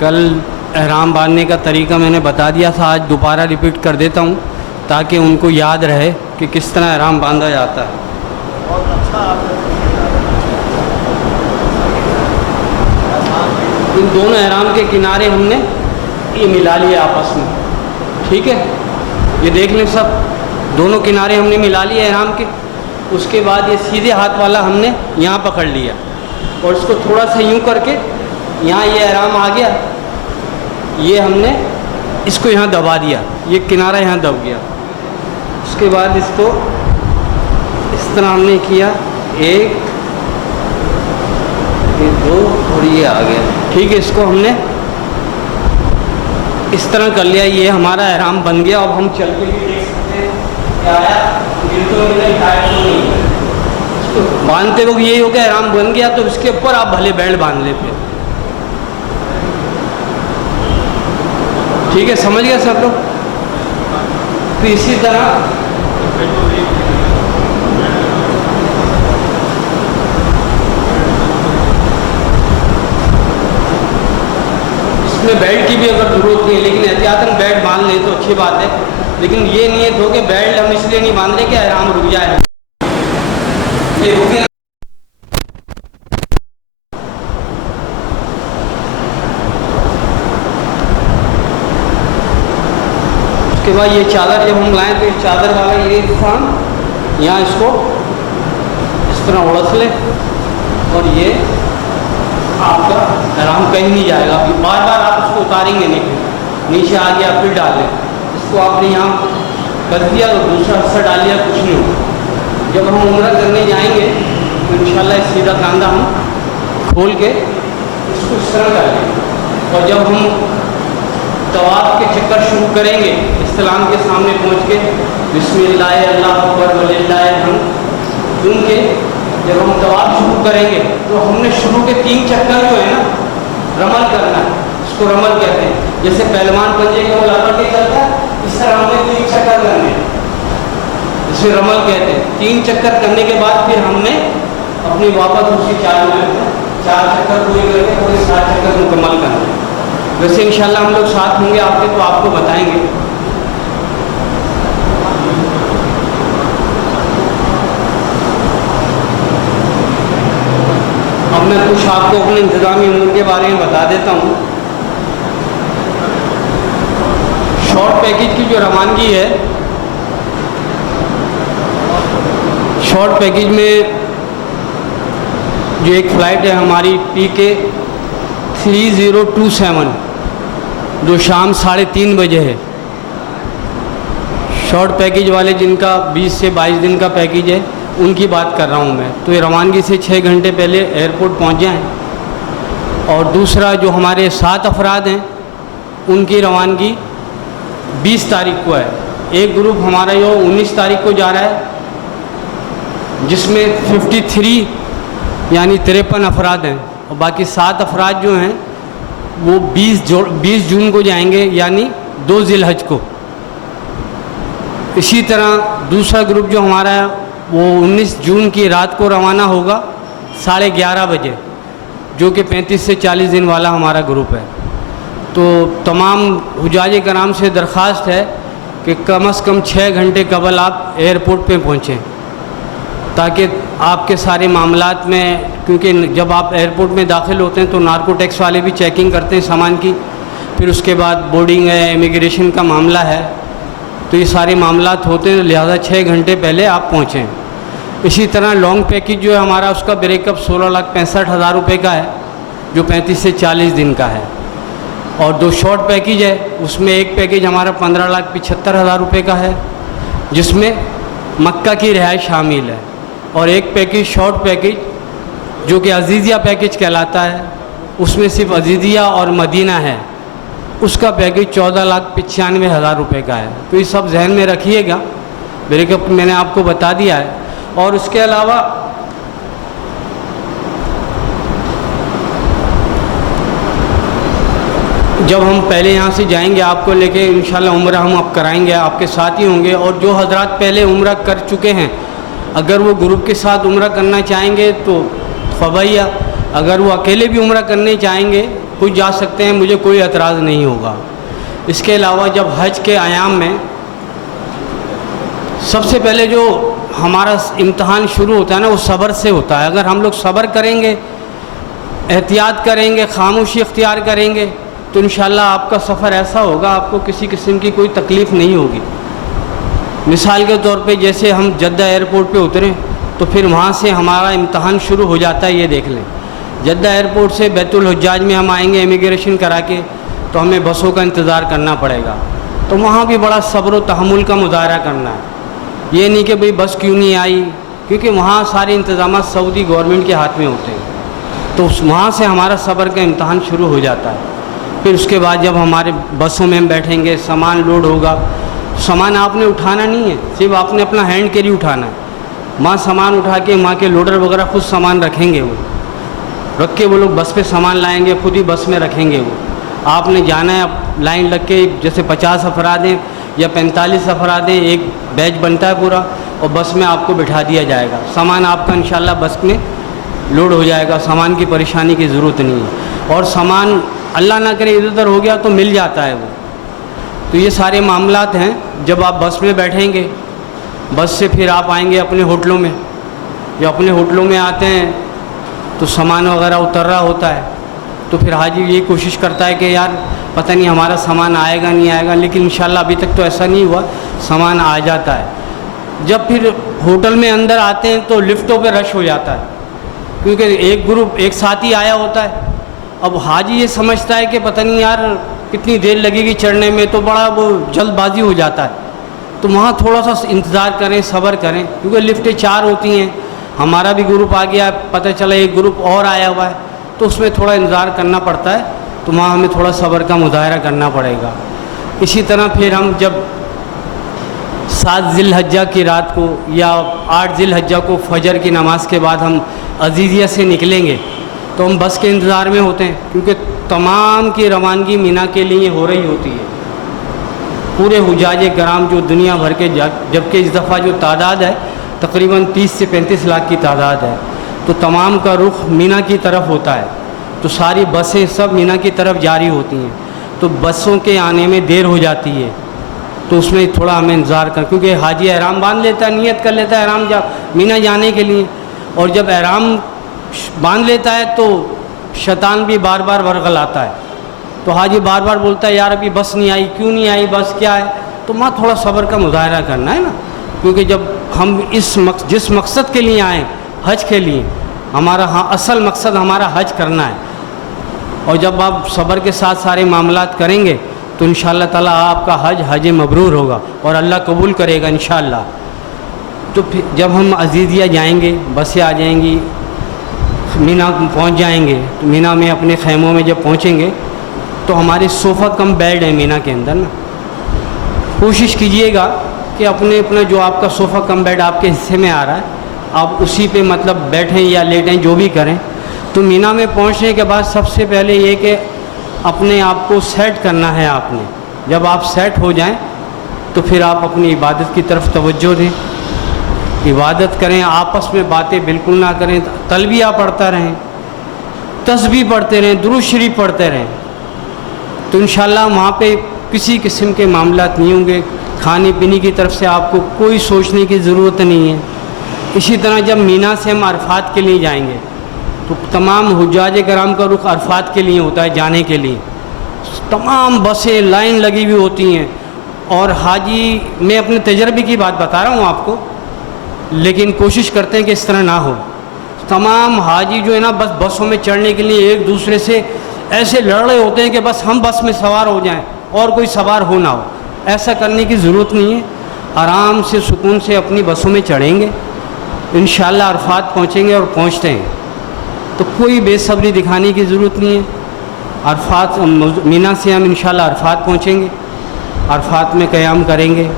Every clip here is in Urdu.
کل احرام باندھنے کا طریقہ میں نے بتا دیا تھا، آج دوبارہ ریپیٹ کر دیتا ہوں تاکہ ان کو یاد رہے کہ کس طرح احرام باندھا جاتا ہے۔ بہت اچھا ان دونوں احرام کے کنارے ہم نے یہ ملا لیے آپس میں، ٹھیک ہے، یہ دیکھ لیں سب، دونوں کنارے ہم نے ملا لیے احرام کے۔ اس کے بعد یہ سیدھے ہاتھ والا ہم نے یہاں پکڑ لیا اور اس کو تھوڑا سا یوں کر کے یہاں یہ احرام آ گیا، یہ ہم نے اس کو یہاں دبا دیا، یہ کنارہ یہاں دب گیا۔ اس کے بعد اس کو اس طرح ہم نے کیا، ایک، یہ دو، اور یہ آ گیا، ٹھیک ہے۔ اس کو ہم نے اس طرح کر لیا، یہ ہمارا احرام بن گیا۔ اب ہم چل کے بھی دیکھ سکتے ہیں کیا آیا، اس کو باندھتے وقت یہی ہو گیا احرام بن گیا، تو اس کے اوپر آپ بھلے بیلٹ باندھ لیں پھر، ٹھیک ہے، سمجھ گئے سب لوگ؟ تو اسی طرح اس میں بیلٹ کی بھی اگر ضرورت نہیں ہے، لیکن احتیاطاً بیلٹ باندھ لیں تو اچھی بات ہے، لیکن یہ نیت ہو کہ بیلٹ ہم اس لیے نہیں باندھ رہے کہ احرام رک جائے، یہ رکے۔ اس کے بعد یہ چادر جب ہم لائیں تو اس چادر والا یہ انسان یہاں اس کو اس طرح اڑس لے، اور یہ آپ کا احرام کہیں نہیں جائے گا، بار بار آپ اس کو اتاریں گے نہیں، نیچے آ گیا پھر ڈال لیں، اس کو آپ نے یہاں کر دیا تو دوسرا حصہ ڈال لیا، کچھ نہیں ہوگا۔ جب ہم عمرہ کرنے جائیں گے تو انشاءاللہ اس سیدھا کاندھا ہم کھول کے اس کو اس طرح کر لیں گے، اور جب ہم طواف کے چکر شروع کریں گے استلام کے سامنے پہنچ کے بسم اللہ اللہ اکبر وللہ الحمد سن کے جب ہم طواف شروع کریں گے تو ہم نے شروع کے 3 چکر جو ہے نا رمل کرنا ہے، اس کو رمل کہتے ہیں، جیسے پہلوان پنجے کے ملاقات کے چلتا ہے اس طرح ہم نے 3 چکر کرنے ہیں، اسے رمل کہتے ہیں۔ 3 چکر کرنے کے بعد پھر ہم نے اپنی واپس اسی 4 چکر پورے کر کے پورے 7 چکر مکمل کرنا ہے۔ ویسے انشاءاللہ ہم لوگ ساتھ ہوں گے آپ کے، تو آپ کو بتائیں گے۔ اب میں کچھ آپ کو اپنے انتظامی امور کے بارے میں بتا دیتا ہوں۔ شارٹ پیکج کی جو روانگی ہے، شارٹ پیکج میں جو ایک فلائٹ ہے ہماری PK 3027 جو شام 3:30 بجے ہے، شارٹ پیکج والے جن کا 20 سے 22 دن کا پیکج ہے ان کی بات کر رہا ہوں میں، تو یہ روانگی سے 6 گھنٹے پہلے ایئرپورٹ پہنچ جائیں۔ اور دوسرا جو ہمارے 7 افراد ہیں ان کی روانگی 20 تاریخ کو ہے۔ ایک گروپ ہمارا جو 19 تاریخ کو جا رہا ہے جس میں 53 یعنی 53 افراد ہیں، اور باقی 7 افراد جو ہیں وہ 20 جون کو جائیں گے، یعنی 2 ذی الحج کو۔ اسی طرح دوسرا گروپ جو ہمارا ہے وہ 19 جون کی رات کو روانہ ہوگا 11:30 بجے، جو کہ 35 سے 40 دن والا ہمارا گروپ ہے۔ تو تمام حجاج کرام سے درخواست ہے کہ کم از کم 6 گھنٹے قبل آپ ایئرپورٹ پہ پہنچیں، تاکہ آپ کے سارے معاملات میں، کیونکہ جب آپ ایئرپورٹ میں داخل ہوتے ہیں تو نارکو ٹیکس والے بھی چیکنگ کرتے ہیں سامان کی، پھر اس کے بعد بورڈنگ ہے، امیگریشن کا معاملہ ہے، تو یہ سارے معاملات ہوتے ہیں، لہذا 6 گھنٹے پہلے آپ پہنچیں۔ اسی طرح لانگ پیکج جو ہے ہمارا، اس کا بریک اپ 16,65,000 روپے کا ہے، جو 35 سے 40 دن کا ہے۔ اور 2 شارٹ پیکج ہے، اس میں ایک پیکج ہمارا 15,75,000 روپے کا ہے، جس میں مکہ کی رہائش شامل ہے، اور ایک پیکج شارٹ پیکج جو کہ عزیزیہ پیکج کہلاتا ہے، اس میں صرف عزیزیہ اور مدینہ ہے، اس کا پیکج 14,95,000 روپے کا ہے۔ تو یہ سب ذہن میں رکھیے گا، بریک اپ میں نے آپ کو بتا دیا ہے۔ اور اس کے علاوہ جب ہم پہلے یہاں سے جائیں گے آپ کو لے کے انشاءاللہ عمرہ ہم اب کرائیں گے، آپ کے ساتھ ہی ہوں گے، اور جو حضرات پہلے عمرہ کر چکے ہیں اگر وہ گروپ کے ساتھ عمرہ کرنا چاہیں گے تو فبیہ، اگر وہ اکیلے بھی عمرہ کرنے چاہیں گے کچھ جا سکتے ہیں, مجھے کوئی اعتراض نہیں ہوگا. اس کے علاوہ جب حج کے ایام میں سب سے پہلے جو ہمارا امتحان شروع ہوتا ہے نا, وہ صبر سے ہوتا ہے. اگر ہم لوگ صبر کریں گے, احتیاط کریں گے, خاموشی اختیار کریں گے, تو انشاءاللہ آپ کا سفر ایسا ہوگا آپ کو کسی قسم کی کوئی تکلیف نہیں ہوگی. مثال کے طور پہ جیسے ہم جدہ ایئرپورٹ پہ اتریں تو پھر وہاں سے ہمارا امتحان شروع ہو جاتا ہے. یہ دیکھ لیں, جدہ ایئرپورٹ سے بیت الحجاج میں ہم آئیں گے امیگریشن کرا کے, تو ہمیں بسوں کا انتظار کرنا پڑے گا. تو وہاں بھی بڑا صبر و تحمل کا مظاہرہ کرنا ہے. یہ نہیں کہ بھئی بس کیوں نہیں آئی, کیونکہ وہاں سارے انتظامات سعودی گورنمنٹ کے ہاتھ میں ہوتے ہیں. تو وہاں سے ہمارا صبر کا امتحان شروع ہو جاتا ہے. پھر اس کے بعد جب ہمارے بسوں میں ہم بیٹھیں گے, سامان لوڈ ہوگا. سامان آپ نے اٹھانا نہیں ہے, صرف آپ نے اپنا ہینڈ کیری اٹھانا ہے. وہاں سامان اٹھا کے وہاں کے لوڈر وغیرہ خود سامان رکھیں گے, وہ رکھ کے وہ لوگ بس پہ سامان لائیں گے, خود ہی بس میں رکھیں گے. وہ آپ نے جانا ہے, اب لائن لگ کے جیسے 50 افراد ہیں یا 45 افراد ہیں, ایک بیچ بنتا ہے پورا, اور بس میں آپ کو بٹھا دیا جائے گا. سامان آپ کا انشاءاللہ بس میں لوڈ ہو جائے گا, سامان کی پریشانی کی ضرورت نہیں ہے. اور سامان اللہ نہ کرے ادھر ادھر ہو گیا تو مل جاتا ہے وہ. تو یہ سارے معاملات ہیں. جب آپ بس میں بیٹھیں گے, بس سے پھر آپ آئیں گے اپنے ہوٹلوں میں. جب اپنے ہوٹلوں میں آتے ہیں تو سامان وغیرہ اتر رہا ہوتا ہے, تو پھر حاجی یہی کوشش کرتا ہے کہ یار پتہ نہیں ہمارا سامان آئے گا نہیں آئے گا, لیکن انشاءاللہ ابھی تک تو ایسا نہیں ہوا, سامان آ جاتا ہے. جب پھر ہوٹل میں اندر آتے ہیں تو لفٹوں پہ رش ہو جاتا ہے, کیونکہ ایک گروپ ایک ساتھ ہی آیا ہوتا ہے. اب حاجی یہ سمجھتا ہے کہ پتہ نہیں یار کتنی دیر لگے گی چڑھنے میں, تو بڑا وہ جلد بازی ہو جاتا ہے. تو وہاں تھوڑا سا انتظار کریں, صبر کریں, کیونکہ لفٹیں 4 ہوتی ہیں. ہمارا بھی گروپ آ گیا, پتہ چلا ایک گروپ اور آیا ہوا ہے, تو اس میں تھوڑا انتظار کرنا پڑتا ہے. تو وہاں ہمیں تھوڑا صبر کا مظاہرہ کرنا پڑے گا. اسی طرح پھر ہم جب 7 ذی الحجہ کی رات کو یا 8 ذی الحجہ کو فجر کی نماز کے بعد ہم عزیزیہ سے نکلیں گے, تو ہم بس کے انتظار میں ہوتے ہیں, کیونکہ تمام کی روانگی مینا کے لیے ہو رہی ہوتی ہے. پورے حجاج کرام جو دنیا بھر کے, جبکہ اس دفعہ جو تعداد ہے تقریباً 30 سے 35 لاکھ کی تعداد ہے, تو تمام کا رخ مینا کی طرف ہوتا ہے. تو ساری بسیں سب مینا کی طرف جاری ہوتی ہیں. تو بسوں کے آنے میں دیر ہو جاتی ہے, تو اس میں تھوڑا ہمیں انتظار کر, کیونکہ حاجی احرام باندھ لیتا ہے, نیت کر لیتا ہے احرام مینا جانے کے لیے. اور جب احرام باندھ لیتا ہے تو شیطان بھی بار بار ورغلاتا ہے. تو حاجی بار بار بولتا ہے یار ابھی بس نہیں آئی, کیوں نہیں آئی, بس کیا ہے. تو وہاں تھوڑا صبر کا مظاہرہ کرنا ہے نا, کیونکہ جب ہم جس مقصد کے لیے آئیں, حج کے لیے, ہمارا ہاں اصل مقصد ہمارا حج کرنا ہے. اور جب آپ صبر کے ساتھ سارے معاملات کریں گے تو انشاءاللہ تعالیٰ آپ کا حج مبرور ہوگا اور اللہ قبول کرے گا انشاءاللہ. تو پھر جب ہم عزیزیہ جائیں گے, بسیں آ جائیں گی, مینا پہنچ جائیں گے, تو مینا میں اپنے خیموں میں جب پہنچیں گے تو ہمارے صوفہ کم بیڈ ہیں مینا کے اندر نا. کوشش کیجئے گا کہ اپنا جو آپ کا صوفہ کم بیڈ آپ کے حصے میں آ رہا ہے, آپ اسی پہ مطلب بیٹھیں یا لیٹیں, جو بھی کریں. تو مینا میں پہنچنے کے بعد سب سے پہلے یہ کہ اپنے آپ کو سیٹ کرنا ہے آپ نے. جب آپ سیٹ ہو جائیں تو پھر آپ اپنی عبادت کی طرف توجہ دیں, عبادت کریں, آپس میں باتیں بالکل نہ کریں, تلبیہ پڑھتا رہیں, تسبیح پڑھتے رہیں, درود شریف پڑھتے رہیں. تو انشاءاللہ وہاں پہ کسی قسم کے معاملات نہیں ہوں گے. کھانے پینے کی طرف سے آپ کو کوئی سوچنے کی ضرورت نہیں ہے. اسی طرح جب مینا سے ہم عرفات کے لیے جائیں گے تو تمام حجاج کرام کا رخ عرفات کے لیے ہوتا ہے, جانے کے لیے. تمام بسیں لائن لگی ہوئی ہوتی ہیں. اور حاجی, میں اپنے تجربے کی بات بتا رہا ہوں آپ کو, لیکن کوشش کرتے ہیں کہ اس طرح نہ ہو. تمام حاجی جو ہے نا بس بسوں میں چڑھنے کے لیے ایک دوسرے سے ایسے لڑ رہے ہوتے ہیں کہ بس ہم بس میں سوار ہو جائیں اور کوئی سوار ہو نہ ہو. ایسا کرنے کی ضرورت نہیں ہے. آرام سے سکون سے اپنی بسوں میں چڑھیں گے, انشاءاللہ عرفات پہنچیں گے اور پہنچتے ہیں. تو کوئی بے صبری دکھانے کی ضرورت نہیں ہے. عرفات مینا سے ہم انشاءاللہ عرفات پہنچیں گے, عرفات میں قیام کریں گے.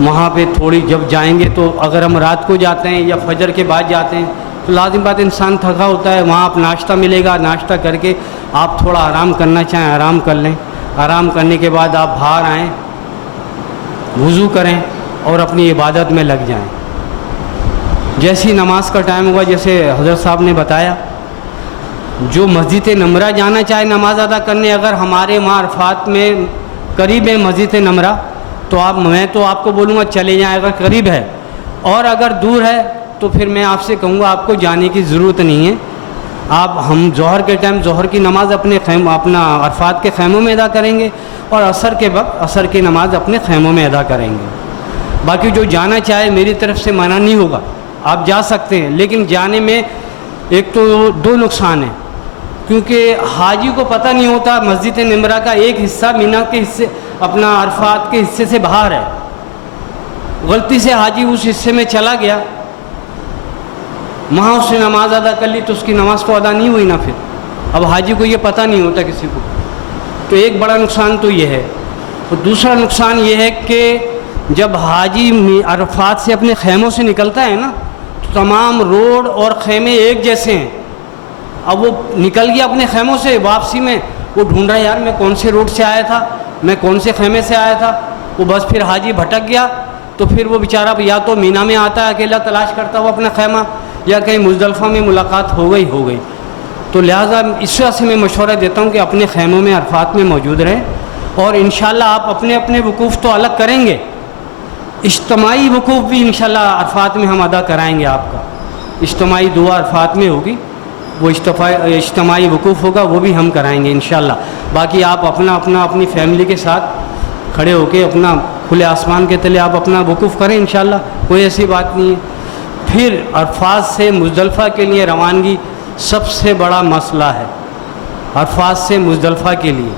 وہاں پہ تھوڑی جب جائیں گے تو اگر ہم رات کو جاتے ہیں یا فجر کے بعد جاتے ہیں تو لازم بات انسان تھکا ہوتا ہے. وہاں آپ ناشتہ ملے گا, ناشتہ کر کے آپ تھوڑا آرام کرنا چاہیں آرام کر لیں. آرام کرنے کے بعد آپ باہر آئیں, وضو کریں اور اپنی عبادت میں لگ جائیں. جیسی نماز کا ٹائم ہوگا, جیسے حضرت صاحب نے بتایا جو مسجد نمرہ جانا چاہے نماز ادا کرنے، اگر ہمارے وہاں عرفات میں قریب ہے مسجد نمرہ تو میں تو آپ کو بولوں گا چلے جائیں اگر قریب ہے، اور اگر دور ہے تو پھر میں آپ سے کہوں گا آپ کو جانے کی ضرورت نہیں ہے. ہم ظہر کے ٹائم ظہر کی نماز اپنا عرفات کے خیموں میں ادا کریں گے، اور عصر کے وقت عصر کی نماز اپنے خیموں میں ادا کریں گے. باقی جو جانا چاہے میری طرف سے منع نہیں ہوگا، آپ جا سکتے ہیں، لیکن جانے میں ایک تو 2 نقصان ہیں، کیونکہ حاجی کو پتہ نہیں ہوتا مسجد نمرہ کا ایک حصہ مینا کے حصے اپنا عرفات کے حصے سے باہر ہے. غلطی سے حاجی اس حصے میں چلا گیا، وہاں اس نے نماز ادا کر لی تو اس کی نماز تو ادا نہیں ہوئی نا. پھر اب حاجی کو یہ پتہ نہیں ہوتا کسی کو، تو ایک بڑا نقصان تو یہ ہے. اور دوسرا نقصان یہ ہے کہ جب حاجی عرفات سے اپنے خیموں سے نکلتا ہے نا تو تمام روڈ اور خیمے ایک جیسے ہیں. اب وہ نکل گیا اپنے خیموں سے، واپسی میں وہ ڈھونڈ رہا ہے یار میں کون سے روڈ سے آیا تھا، میں کون سے خیمے سے آیا تھا. وہ بس پھر حاجی بھٹک گیا تو پھر وہ بیچارہ یا تو مینا میں آتا ہے اکیلا تلاش کرتا ہوا اپنا خیمہ، یا کہیں مزدلفہ میں ملاقات ہو گئی. تو لہٰذا اس وجہ سے میں مشورہ دیتا ہوں کہ اپنے خیموں میں عرفات میں موجود رہیں، اور انشاءاللہ آپ اپنے اپنے وقوف تو الگ کریں گے، اجتماعی وقوف بھی انشاءاللہ عرفات میں ہم ادا کرائیں گے. آپ کا اجتماعی دعا عرفات میں ہوگی، وہ اجتماعی وقوف ہوگا، وہ بھی ہم کرائیں گے انشاءاللہ. باقی آپ اپنی فیملی کے ساتھ کھڑے ہو کے اپنا کھلے آسمان کے تلے آپ اپنا وقوف کریں انشاءاللہ، کوئی ایسی بات نہیں ہے. پھر عرفات سے مزدلفہ کے لیے روانگی سب سے بڑا مسئلہ ہے. عرفات سے مزدلفہ کے لیے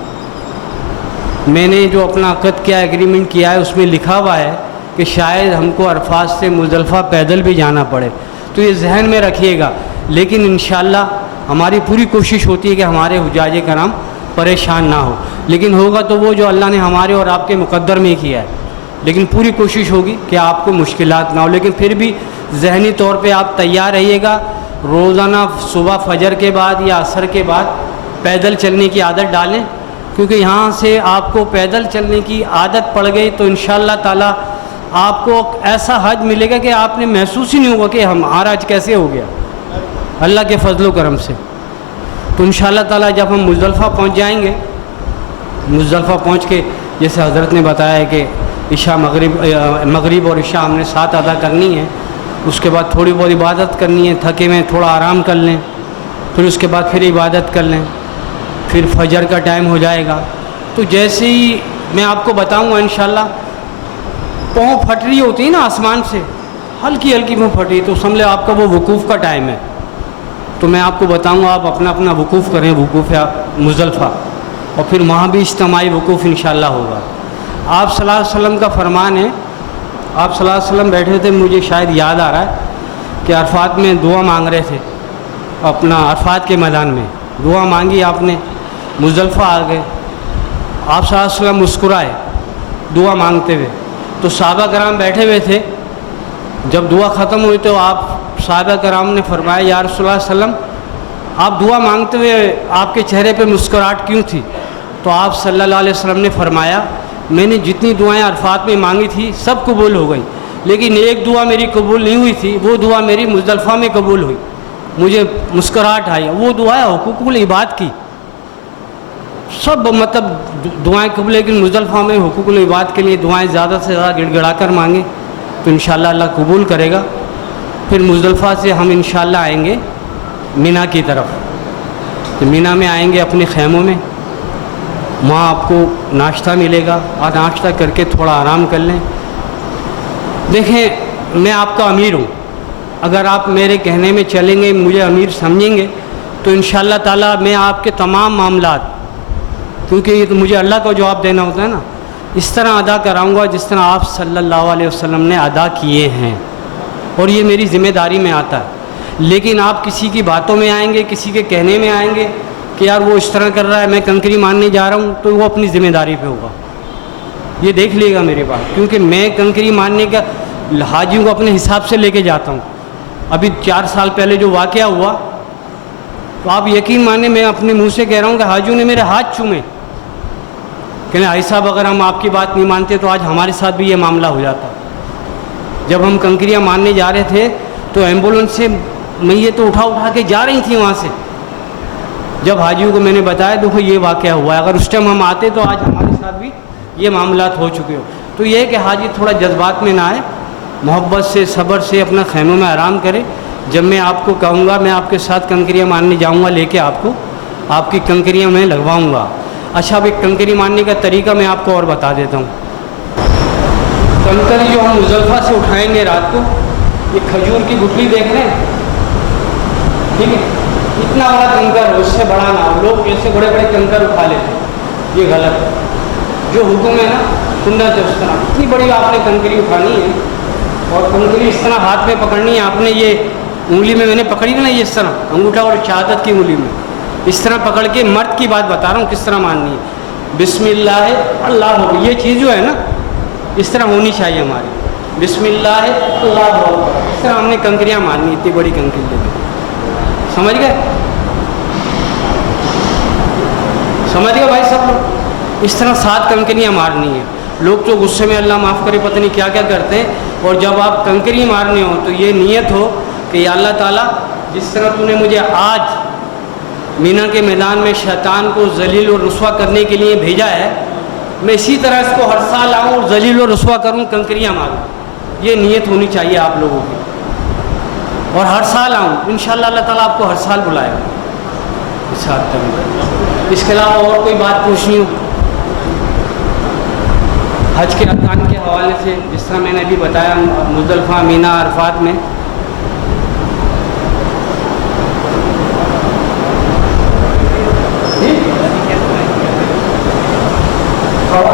میں نے جو اپنا عقد کیا ایگریمنٹ کیا ہے اس میں لکھا ہوا ہے کہ شاید ہم کو عرفات سے مزدلفہ پیدل بھی جانا پڑے، تو یہ ذہن میں رکھیے گا. لیکن انشاءاللہ ہماری پوری کوشش ہوتی ہے کہ ہمارے حجاج کرام پریشان نہ ہو، لیکن ہوگا تو وہ جو اللہ نے ہمارے اور آپ کے مقدر میں کیا ہے. لیکن پوری کوشش ہوگی کہ آپ کو مشکلات نہ ہو. لیکن پھر بھی ذہنی طور پہ آپ تیار رہیے گا. روزانہ صبح فجر کے بعد یا عصر کے بعد پیدل چلنے کی عادت ڈالیں، کیونکہ یہاں سے آپ کو پیدل چلنے کی عادت پڑ گئی تو انشاءاللہ تعالیٰ آپ کو ایسا حج ملے گا کہ آپ نے محسوس ہی نہیں ہوگا کہ ہمارا حج کیسے ہو گیا اللہ کے فضل و کرم سے. تو انشاءاللہ تعالیٰ جب ہم مزدلفہ پہنچ جائیں گے، مزدلفہ پہنچ کے جیسے حضرت نے بتایا ہے کہ عشاء مغرب اور عشاء ہم نے ساتھ ادا کرنی ہے، اس کے بعد تھوڑی بہت عبادت کرنی ہے، تھکے میں تھوڑا آرام کر لیں، پھر اس کے بعد پھر عبادت کر لیں، پھر فجر کا ٹائم ہو جائے گا. تو جیسے ہی میں آپ کو بتاؤں گا انشاءاللہ پاؤں پھٹ رہی ہوتی ہے نا آسمان سے، ہلکی ہلکی پاؤں پھٹ رہی، تو سمجھ لیں آپ کا وہ وقوف کا ٹائم ہے. تو میں آپ کو بتاؤں گا آپ اپنا اپنا وقوف کریں، وقوف مزدلفہ، اور پھر وہاں بھی اجتماعی وقوف انشاءاللہ ہوگا. آپ صلی اللہ علیہ وسلم کا فرمان ہے، آپ صلی اللہ علیہ وسلم بیٹھے تھے، مجھے شاید یاد آ رہا ہے کہ عرفات میں دعا مانگ رہے تھے، اپنا عرفات کے میدان میں دعا مانگی آپ نے، مزدلفہ آ گئے، آپ صلی اللہ علیہ وسلم مسکرائے دعا مانگتے ہوئے. تو صحابہ کرام بیٹھے ہوئے تھے، جب دعا ختم ہوئی تو آپ صحابہ کرام نے فرمایا یا رسول اللہ صلی اللہ علیہ وسلم آپ دعا مانگتے ہوئے آپ کے چہرے پہ مسکراہٹ کیوں تھی؟ تو آپ صلی اللہ علیہ وسلم نے فرمایا میں نے جتنی دعائیں عرفات میں مانگی تھی سب قبول ہو گئی، لیکن ایک دعا میری قبول نہیں ہوئی تھی، وہ دعا میری مزدلفہ میں قبول ہوئی، مجھے مسکراہٹ آئی. وہ دعا ہے حقوق العباد کی، سب مطلب دعائیں قبول، لیکن مزدلفہ میں حقوق العباد کے لیے دعائیں زیادہ سے زیادہ گڑ گڑا کر مانگیں تو انشاءاللہ اللہ قبول کرے گا. پھر مزدلفہ سے ہم انشاءاللہ آئیں گے مینا کی طرف. تو مینا میں آئیں گے اپنے خیموں میں، وہاں آپ کو ناشتہ ملے گا، آپ ناشتہ کر کے تھوڑا آرام کر لیں. دیکھیں میں آپ کا امیر ہوں، اگر آپ میرے کہنے میں چلیں گے، مجھے امیر سمجھیں گے تو انشاءاللہ تعالیٰ میں آپ کے تمام معاملات، کیونکہ یہ تو مجھے اللہ کو جواب دینا ہوتا ہے نا، اس طرح ادا کراؤں گا جس طرح آپ صلی اللہ علیہ وسلم نے ادا کیے ہیں، اور یہ میری ذمہ داری میں آتا ہے. لیکن آپ کسی کی باتوں میں آئیں گے، کسی کے کہنے میں آئیں گے کہ یار وہ اس طرح کر رہا ہے، میں کنکری ماننے جا رہا ہوں، تو وہ اپنی ذمہ داری پہ ہوگا. یہ دیکھ لیے گا میرے بات، کیونکہ میں کنکری ماننے کا حاجیوں کو اپنے حساب سے لے کے جاتا ہوں. ابھی 4 سال پہلے جو واقعہ ہوا تو آپ یقین مانیں میں اپنے منہ سے کہہ رہا ہوں کہ حاجیوں نے میرے ہاتھ چومے کہ بھائی صاحب اگر ہم آپ کی بات نہیں مانتے تو آج ہمارے ساتھ بھی یہ معاملہ ہو جاتا. جب ہم کنکریاں ماننے جا رہے تھے تو ایمبولینس سے میتیں اٹھا کے جا رہی تھیں وہاں سے، جب حاجیوں کو میں نے بتایا دیکھو یہ واقعہ ہوا ہے، اگر اس ٹائم ہم آتے تو آج ہمارے ساتھ بھی یہ معاملات ہو چکے ہو. تو یہ ہے کہ حاجی تھوڑا جذبات میں نہ آئے، محبت سے صبر سے اپنا خیموں میں آرام کرے. جب میں آپ کو کہوں گا میں آپ کے ساتھ کنکریاں مارنے جاؤں گا، لے کے آپ کو آپ کی کنکریاں میں لگواؤں گا. اچھا اب ایک کنکری مارنے کا طریقہ میں آپ کو اور بتا دیتا ہوں. کنکری جو ہم مزدلفہ سے اٹھائیں گے رات کو، یہ کھجور کی گٹلی دیکھ رہے ہیں، ٹھیک ہے، اتنا بڑا کنکر ہو، اس سے بڑا نہ ہو. لوگ ایسے بڑے بڑے کنکر اٹھا لیتے ہیں، یہ غلط ہے. جو حکم ہے نا سنت ہے اس طرح. اتنی بڑی آپ نے کنکری اٹھانی ہے اور کنکری اس طرح ہاتھ میں پکڑنی ہے. آپ نے یہ انگلی میں نے پکڑی نا، یہ اس طرح انگوٹھا اور شہادت کی انگلی میں اس طرح پکڑ کے، مرد کی بات بتا رہا ہوں کس طرح ماننی ہے. بسم اللہ اللہ ہو، یہ چیز جو ہے نا اس طرح ہونی چاہیے ہماری. بسم اللہ اللہ ہو، اس طرح ہم نے کنکریاں مارنی. اتنی بڑی کنکری لے کے، سمجھ گئے؟ سمجھ گئے بھائی سب لوگ؟ اس طرح 7 کنکریاں مارنی ہیں. لوگ تو غصے میں اللہ معاف کرے پتہ نہیں کیا کیا کرتے ہیں. اور جب آپ کنکری مارنے ہو تو یہ نیت ہو کہ یا اللہ تعالیٰ جس طرح تو نے مجھے آج مینا کے میدان میں شیطان کو ذلیل و رسوا کرنے کے لیے بھیجا ہے، میں اسی طرح اس کو ہر سال آؤں اور ذلیل و رسوا کروں، کنکریاں ماروں. یہ نیت ہونی چاہیے آپ لوگوں کی. اور ہر سال آؤں انشاءاللہ، اللہ تعالیٰ آپ کو ہر سال بلائے گا اس حد تک. اس کے علاوہ اور کوئی بات پوچھنی ہو حج کے ارکان کے حوالے سے، جس طرح میں نے ابھی بتایا مزدلفہ، مینا، عرفات میں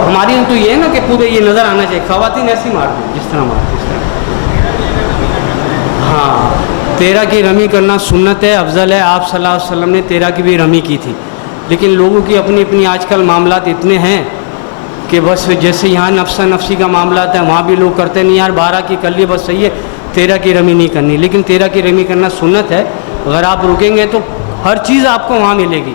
ہماری تو یہ ہے نا کہ پورے یہ نظر آنا چاہیے. خواتین ایسی مار دیں جس طرح مارتی. ہاں 13 کی رمی کرنا سنت ہے، افضل ہے. آپ صلی اللہ علیہ وسلم نے 13 کی بھی رمی کی تھی. لیکن لوگوں کی اپنی اپنی آج کل معاملات اتنے ہیں کہ بس جیسے یہاں نفسہ نفسی کا معاملات ہے وہاں بھی لوگ کرتے نہیں. یار 12 کی کر لیے بس صحیح ہے، 13 کی رمی نہیں کرنی. لیکن 13 کی رمی کرنا سنت ہے. اگر آپ رکیں گے تو ہر چیز آپ کو وہاں ملے گی.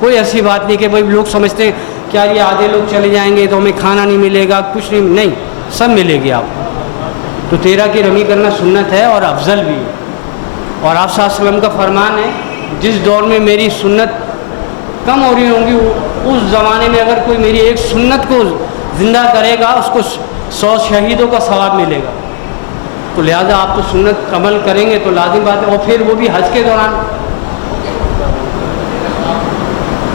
کوئی ایسی بات نہیں کہ بھائی لوگ سمجھتے ہیں کیا یہ آدھے لوگ چلے جائیں گے تو ہمیں کھانا نہیں ملے گا، کچھ نہیں، سب ملے گی آپ کو. تو 13 کی رمی کرنا سنت ہے اور افضل بھی ہے. اور آپ صلی اللہ علیہ وسلم کا فرمان ہے جس دور میں میری سنت کم ہو رہی ہوں گی اس زمانے میں اگر کوئی میری ایک سنت کو زندہ کرے گا اس کو 100 شہیدوں کا ثواب ملے گا. تو لہٰذا آپ تو سنت عمل کریں گے تو لازم بات ہے. اور پھر وہ بھی حج کے دوران.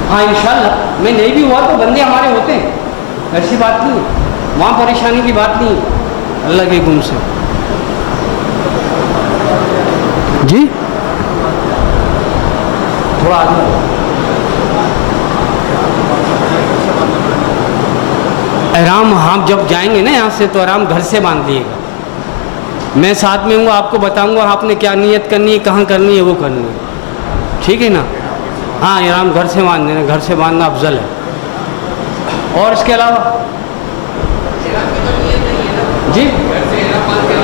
ہاں انشاءاللہ میں نہیں بھی ہوا تو بندے ہمارے ہوتے ہیں، ایسی بات نہیں، وہاں پریشانی کی بات نہیں اللہ کے حکم سے. جی تھوڑا آگے احرام ہم جب جائیں گے نا یہاں سے تو احرام گھر سے باندھ لیے گا. میں ساتھ میں ہوں گا، آپ کو بتاؤں گا آپ نے کیا نیت کرنی ہے، کہاں کرنی ہے، وہ کرنی ہے، ٹھیک ہے نا. ہاں احرام گھر سے باندھ دینا، گھر سے باندھنا افضل ہے. اور اس کے علاوہ جی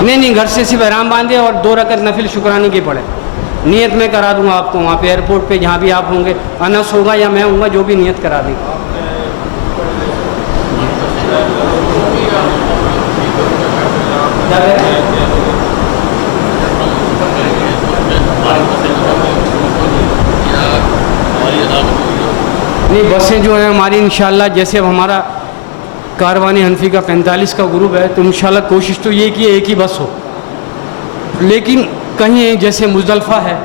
نہیں گھر سے صرف احرام باندھے اور 2 رکعت نفل شکرانے کی پڑھے. نیت میں کرا دوں گا آپ کو وہاں پہ ایئرپورٹ پہ جہاں بھی آپ ہوں گے، انس ہوگا یا میں ہوں گا، جو بھی نیت کرا دیں. نہیں بسیں جو ہیں ہماری انشاءاللہ جیسے اب ہمارا کاروان حنفی کا 45 کا گروپ ہے تو انشاءاللہ کوشش تو یہ کہ ایک ہی بس ہو. لیکن کہیں جیسے مزدلفہ ہے،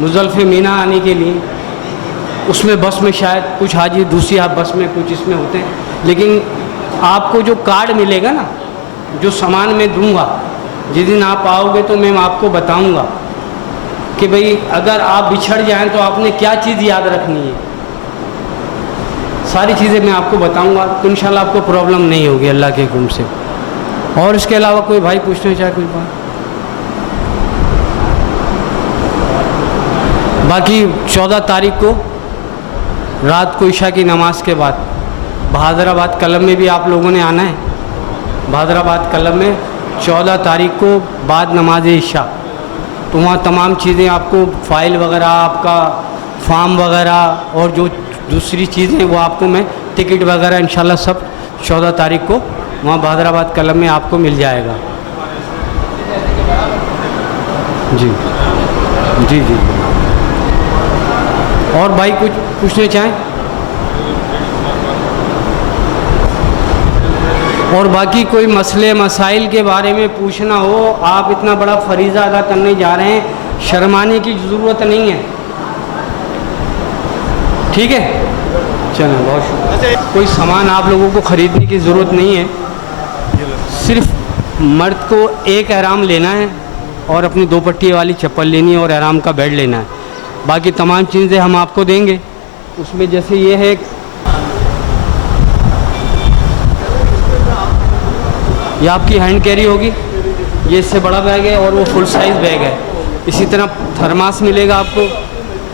مزدلفہ مینا آنے کے لیے اس میں بس میں شاید کچھ حاجی دوسری آپ بس میں کچھ اس میں ہوتے ہیں. لیکن آپ کو جو کارڈ ملے گا نا، جو سامان میں دوں گا جس دن آپ آؤ گے تو میں آپ کو بتاؤں گا کہ بھئی اگر آپ بچھڑ جائیں تو آپ نے کیا چیز یاد رکھنی ہے. ساری چیزیں میں آپ کو بتاؤں گا تو انشاءاللہ آپ کو پرابلم نہیں ہوگی اللہ کے حکم سے. اور اس کے علاوہ کوئی بھائی پوچھنا چاہے کوئی بات؟ باقی 14 تاریخ کو رات کو عشاء کی نماز کے بعد بہادر آباد کلب میں بھی آپ لوگوں نے آنا ہے. بہادر آباد کلب میں 14 تاریخ کو بعد نماز عشاء تو وہاں تمام چیزیں آپ کو فائل وغیرہ، آپ کا فارم وغیرہ اور جو دوسری چیزیں وہ آپ کو میں ٹکٹ وغیرہ انشاءاللہ سب 14 تاریخ کو وہاں بہادر آباد کلب میں آپ کو مل جائے گا. جی جی جی اور بھائی کچھ پوچھنا چاہیں؟ اور باقی کوئی مسئلے مسائل کے بارے میں پوچھنا ہو، آپ اتنا بڑا فریضہ ادا کرنے جا رہے ہیں، شرمانے کی ضرورت نہیں ہے، ٹھیک ہے؟ چلیں، بہت شکریہ۔ کوئی سامان آپ لوگوں کو خریدنے کی ضرورت نہیں ہے، صرف مرد کو ایک احرام لینا ہے اور اپنی 2 پٹی والی چپل لینی ہے اور احرام کا بیلٹ لینا ہے، باقی تمام چیزیں ہم آپ کو دیں گے۔ اس میں جیسے یہ ہے، یہ آپ کی ہینڈ کیری ہوگی، یہ اس سے بڑا بیگ ہے اور وہ فل سائز بیگ ہے۔ اسی طرح تھرماس ملے گا آپ کو،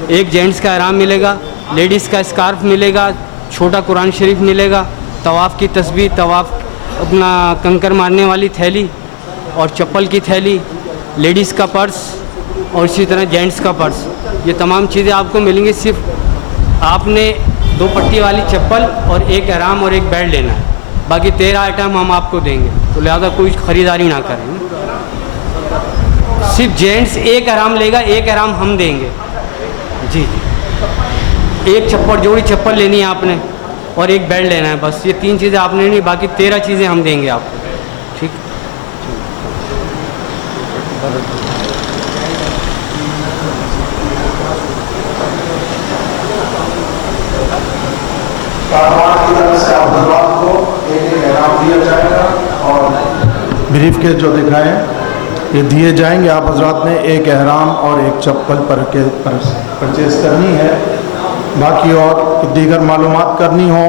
ایک جینٹس کا احرام ملے گا، لیڈیز کا اسکارف ملے گا، چھوٹا قرآن شریف ملے گا، طواف کی تسبیح، طواف اپنا کنکر مارنے والی تھیلی اور چپل کی تھیلی، لیڈیز کا پرس اور اسی طرح جینٹس کا پرس، یہ تمام چیزیں آپ کو ملیں گی۔ صرف آپ نے 2 پٹی والی چپل اور ایک احرام اور ایک بیلٹ لینا ہے، باقی 13 آئٹم ہم آپ کو دیں گے، تو لہذا کوئی خریداری نہ کریں۔ صرف جینٹس ایک احرام لے گا، ایک احرام ہم دیں گے، جی جی، ایک چپل، جوڑی چپل لینی ہے آپ نے اور ایک بیلٹ لینا ہے، بس یہ 3 چیزیں آپ نے لینی، باقی 13 چیزیں ہم دیں گے آپ کو، ٹھیک؟ بریف کیس جو دکھائیں یہ دیے جائیں گے۔ آپ حضرات نے ایک احرام اور ایک چپل پرچیز کرنی ہے، باقی اور دیگر معلومات کرنی ہو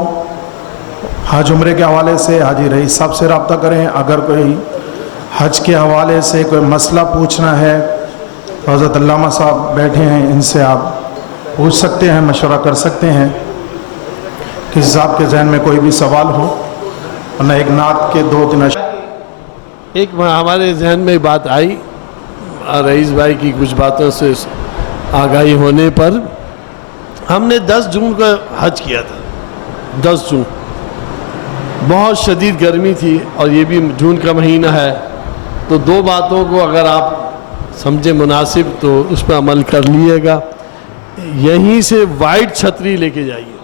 حج عمرے کے حوالے سے حاجی رئیس صاحب سے رابطہ کریں۔ اگر کوئی حج کے حوالے سے کوئی مسئلہ پوچھنا ہے تو حضرت علامہ صاحب بیٹھے ہیں، ان سے آپ پوچھ سکتے ہیں، مشورہ کر سکتے ہیں، کسی صاحب کے ذہن میں کوئی بھی سوال ہو، ورنہ ایک نعت کے 2-3 ایک ہمارے ذہن میں بات آئی رئیس بھائی کی کچھ باتوں سے آگاہی ہونے پر، ہم نے 10 جون کا حج کیا تھا، 10 جون بہت شدید گرمی تھی اور یہ بھی جون کا مہینہ ہے، تو 2 باتوں کو اگر آپ سمجھے مناسب تو اس پہ عمل کر لیے گا۔ یہیں سے وائٹ چھتری لے کے جائیے،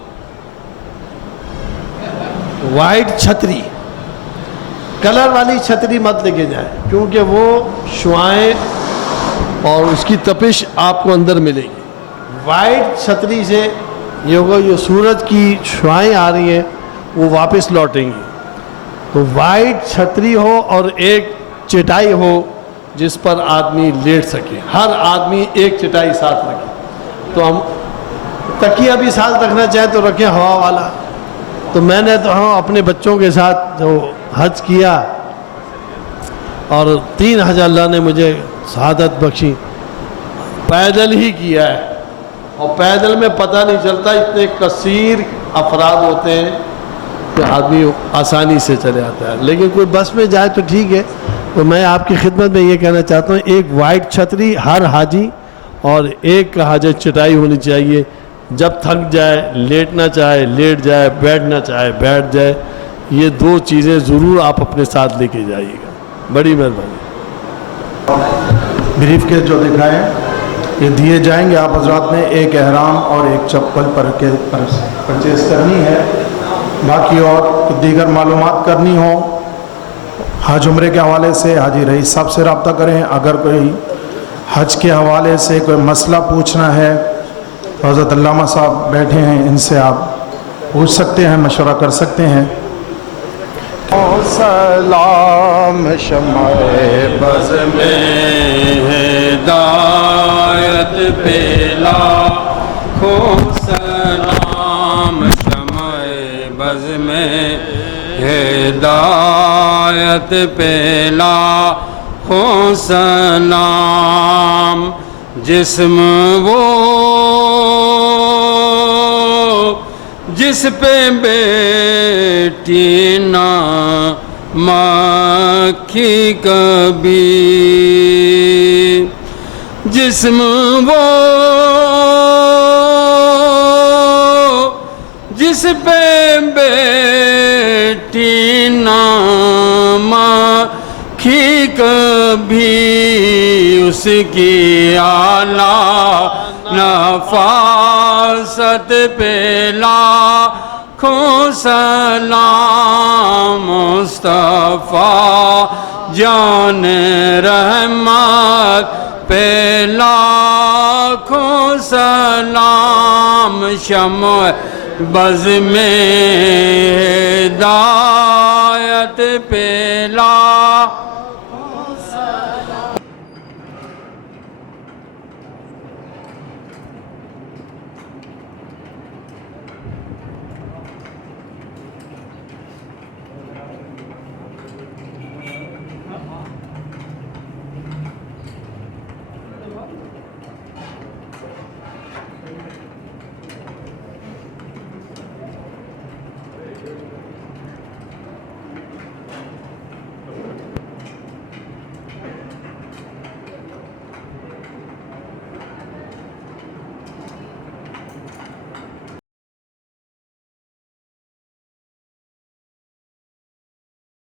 وائٹ چھتری، کلر والی چھتری مت لے کے جائیں، کیونکہ وہ شعاعیں اور اس کی تپش آپ کو اندر ملے گی۔ وائٹ چھتری سے یہ ہوگا، یہ سورج کی شعاعیں آ رہی ہیں وہ واپس لوٹیں گی، تو وائٹ چھتری ہو اور ایک چٹائی ہو جس پر آدمی لیٹ سکے، ہر آدمی ایک چٹائی ساتھ رکھے، تو ہم تکیہ بھی ساتھ رکھنا چاہیں تو رکھیں ہوا والا۔ تو میں نے تو اپنے بچوں کے ساتھ جو حج کیا اور 3 حج اللہ نے مجھے سعادت بخشی، پیدل ہی کیا ہے، اور پیدل میں پتہ نہیں چلتا، اتنے کثیر افراد ہوتے ہیں کہ آدمی آسانی سے چلے آتا ہے، لیکن کوئی بس میں جائے تو ٹھیک ہے۔ تو میں آپ کی خدمت میں یہ کہنا چاہتا ہوں، ایک وائٹ چھتری ہر حاجی اور ایک حاجت چٹائی ہونی چاہیے، جب تھک جائے لیٹنا چاہے لیٹ جائے، بیٹھنا چاہے بیٹھ جائے، یہ 2 چیزیں ضرور آپ اپنے ساتھ لے کے جائیے گا، بڑی مہربانی۔ بریف کیس جو دکھائیں یہ دیے جائیں گے۔ آپ حضرات نے ایک احرام اور ایک چپل پرچیز کرنی ہے، باقی اور دیگر معلومات کرنی ہو حج عمرے کے حوالے سے حاجی رئیس صاحب سے رابطہ کریں۔ اگر کوئی حج کے حوالے سے کوئی مسئلہ پوچھنا ہے تو حضرت علامہ صاحب بیٹھے ہیں، ان سے آپ پوچھ سکتے ہیں، مشورہ کر سکتے ہیں۔ سلام شمع بز میں ہدایت پہ لاکھوں سلام، شمع بز میں ہدایت پہ لاکھوں سلام، جسم وہ جس پہ بیٹی نہ مکھی کبھی، جسم وہ جس پہ بیٹی نہ مکھی کبھی، اس کی اعلیٰ نفاست پہ لاکھوں سلام مصطفیٰ جان رحمت پہ لاکھوں سلام شمع بز میں ہدایت پہ لاکھوں